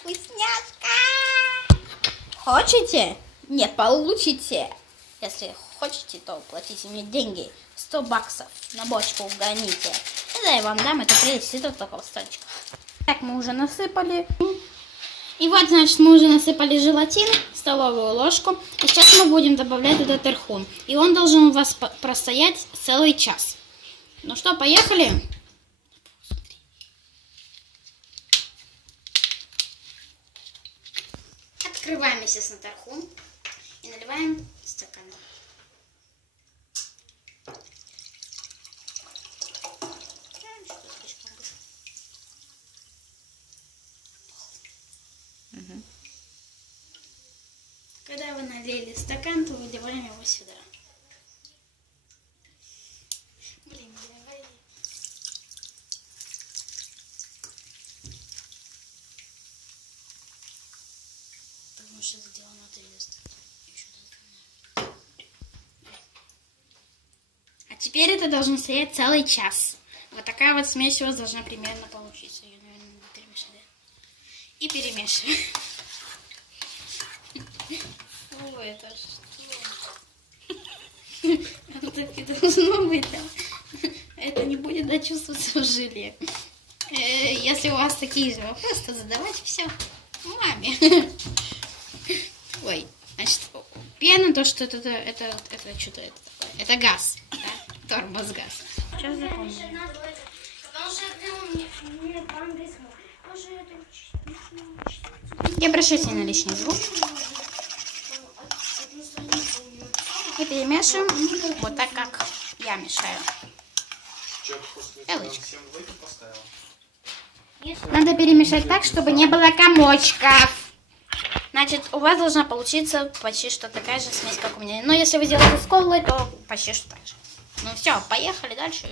Вкусняшка! Хочете? Не получите. Если хотите, то платите мне деньги. 100 баксов на бочку угоните. Тогда я вам дам эту прелесть из такого стольчика. Так, мы уже насыпали. И вот, значит, мы уже насыпали желатин, столовую ложку. И сейчас мы будем добавлять туда терхун. И он должен у вас простоять целый час. Ну что, поехали? Открываем, естественно, тархун и наливаем стакан. Когда вы налили стакан, то выливаем его сюда. Это листа. Ещё только на- А теперь это должно стоять целый час. Вот такая вот смесь у вас должна примерно получиться. Ее, наверное, да? И перемешиваем. Ой, это что? Это так и должно быть, да? Это не будет да, чувствоваться в желе. Э, Если у вас такие же вопросы, то задавайте все маме. Ой, значит, пена, то, что это, это, это, это что-то это такое. Это газ, да? Тормоз газ. Сейчас запомню. Учить. Не обращайте на лишний звук. И перемешиваем вот так, как я мешаю. Элочка. Надо перемешать так, чтобы не было комочков. Значит, у вас должна получиться почти что такая же смесь, как у меня. Но если вы сделаете с колой, то почти что так же. Ну все, поехали дальше.